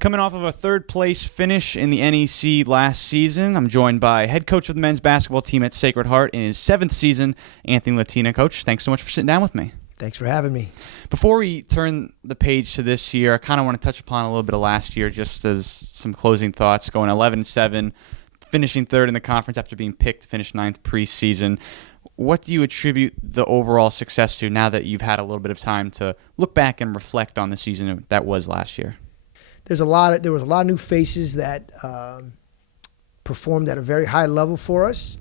Coming off of a third-place finish in the NEC last season, I'm joined by head coach of the men's basketball team at Sacred Heart in his 7th season, Anthony Latina. Coach, thanks so much for sitting down with me. Thanks for having me. Before we turn the page to this year, I kind of want to touch upon a little bit of last year just as some closing thoughts, going 11-7, finishing third in the conference after being picked to finish 9th preseason. What do you attribute the overall success to now that you've had a little bit of time to look back and reflect on the season that was last year? There was a lot of new faces that performed at a very high level for us,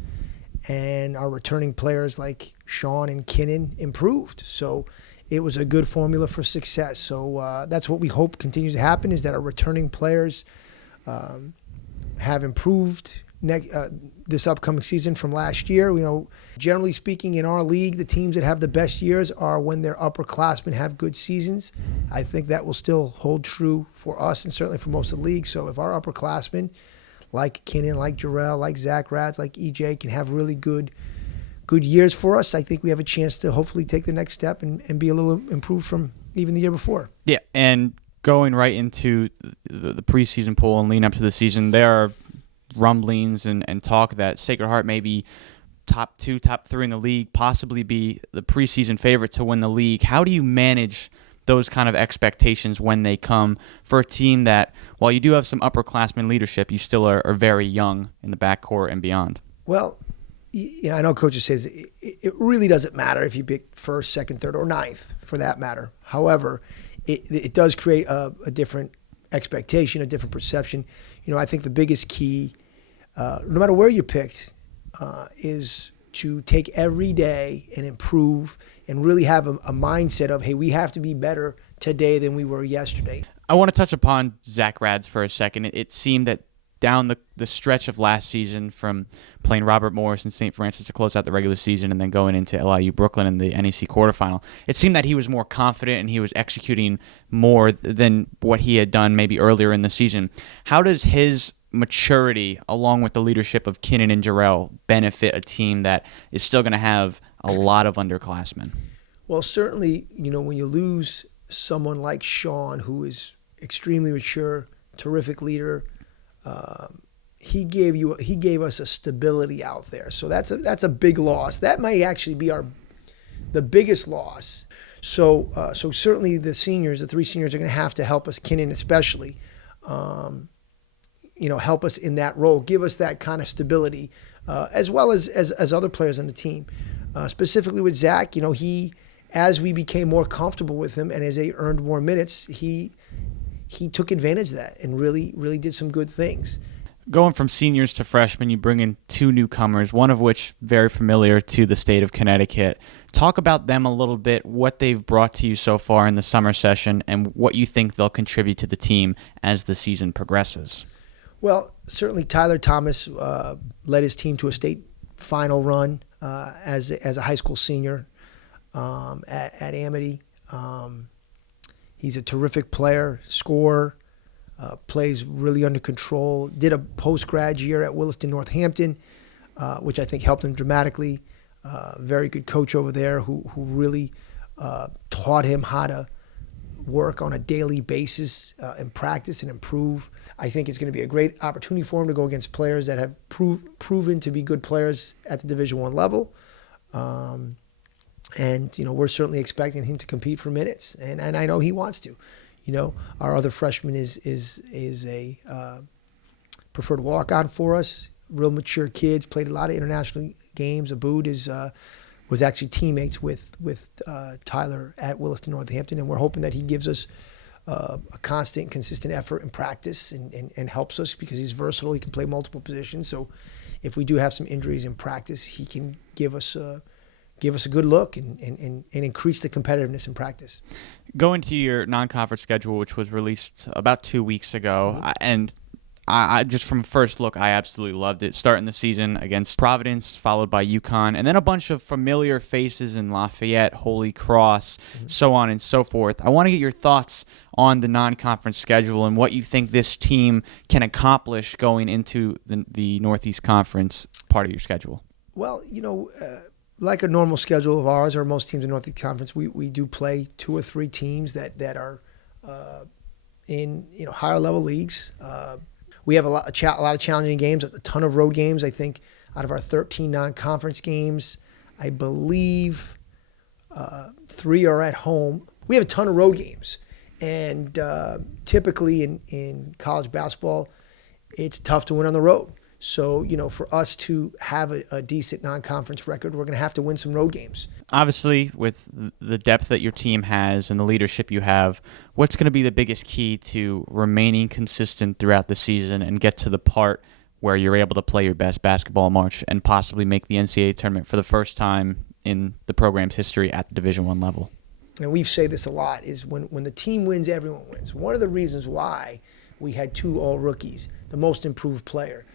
and our returning players like Sean and Kinnan improved. So it was a good formula for success. So that's what we hope continues to happen, is that our returning players have improved this upcoming season from last year. You know, generally speaking, in our league, the teams that have the best years are when their upperclassmen have good seasons. I think that will still hold true for us and certainly for most of the league. So if our upperclassmen, like Kinnan, like Jarrell, like Zach Radz, like EJ, can have really good years for us, I think we have a chance to hopefully take the next step and be a little improved from even the year before. Yeah, and going right into the preseason poll and leading up to the season, there are rumblings and talk that Sacred Heart may be top 2, top 3 in the league, possibly be the preseason favorite to win the league. How do you manage those kind of expectations when they come for a team that, while you do have some upperclassmen leadership, you still are very young in the backcourt and beyond? Well, you know, I know coaches says it really doesn't matter if you pick first, second, third, or ninth for that matter. However, it does create a different expectation, a different perception. You know, I think the biggest key, no matter where you picked, is to take every day and improve and really have a mindset of, hey, we have to be better today than we were yesterday. I want to touch upon Zach Radz for a second. It seemed that down the stretch of last season, from playing Robert Morris and St. Francis to close out the regular season and then going into LIU Brooklyn in the NEC quarterfinal, it seemed that he was more confident and he was executing more than what he had done maybe earlier in the season. How does his maturity, along with the leadership of Kinnan and Jarrell, benefit a team that is still going to have a lot of underclassmen? Well, certainly, you know, when you lose someone like Sean, who is extremely mature, terrific leader, he gave us a stability out there. So that's a big loss. That may actually be the biggest loss. So certainly the three seniors are going to have to help us, Kinnan especially, help us in that role, give us that kind of stability, as well as other players on the team. Specifically with Zach, you know, as we became more comfortable with him and as he earned more minutes, he took advantage of that and really did some good things. Going from seniors to freshmen, you bring in 2 newcomers, one of which very familiar to the state of Connecticut. Talk about them a little bit, what they've brought to you so far in the summer session, and what you think they'll contribute to the team as the season progresses. Well, certainly Tyler Thomas led his team to a state final run as a high school senior at Amity. He's a terrific player, scorer, plays really under control. Did a post-grad year at Williston Northampton, which I think helped him dramatically. Very good coach over there who really taught him how to work on a daily basis and practice and improve. I think it's going to be a great opportunity for him to go against players that have proven to be good players at the Division I level. And, you know, we're certainly expecting him to compete for minutes, and I know he wants to. You know, our other freshman is a preferred walk-on for us. Real mature kids, played a lot of international games. Abood was actually teammates with Tyler at Williston Northampton, and we're hoping that he gives us a constant, consistent effort in practice and helps us because he's versatile. He can play multiple positions. So if we do have some injuries in practice, he can give us a good look and increase the competitiveness in practice. Going to your non-conference schedule, which was released about 2 weeks ago, and I just from first look, I absolutely loved it. Starting the season against Providence, followed by UConn, and then a bunch of familiar faces in Lafayette, Holy Cross, so on and so forth. I want to get your thoughts on the non-conference schedule and what you think this team can accomplish going into the Northeast Conference part of your schedule. Well, you know, like a normal schedule of ours, or most teams in Northeast Conference, we do play 2 or 3 teams that are in higher level leagues. We have a lot of challenging games, a ton of road games. I think out of our 13 non-conference games, I believe 3 are at home. We have a ton of road games. And typically in college basketball, it's tough to win on the road. So, for us to have a decent non-conference record, we're going to have to win some road games. Obviously, with the depth that your team has and the leadership you have, what's going to be the biggest key to remaining consistent throughout the season and get to the part where you're able to play your best basketball in March and possibly make the NCAA tournament for the first time in the program's history at the Division I level? And we've said this a lot, is when the team wins, everyone wins. One of the reasons why we had 2 all-rookies, the most improved player,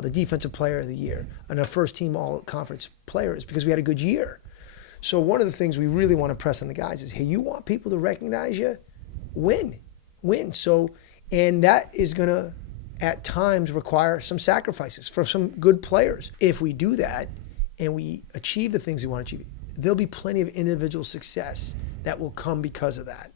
the defensive player of the year, and a first-team all-conference player is because we had a good year. So one of the things we really want to press on the guys is, hey, you want people to recognize you? Win. So, and that is going to, at times, require some sacrifices for some good players. If we do that and we achieve the things we want to achieve, there'll be plenty of individual success that will come because of that.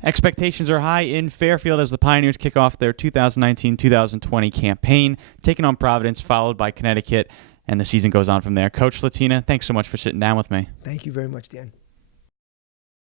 Expectations are high in Fairfield as the Pioneers kick off their 2019-2020 campaign, taking on Providence, followed by Connecticut, and the season goes on from there. Coach Latina, thanks so much for sitting down with me. Thank you very much, Dan.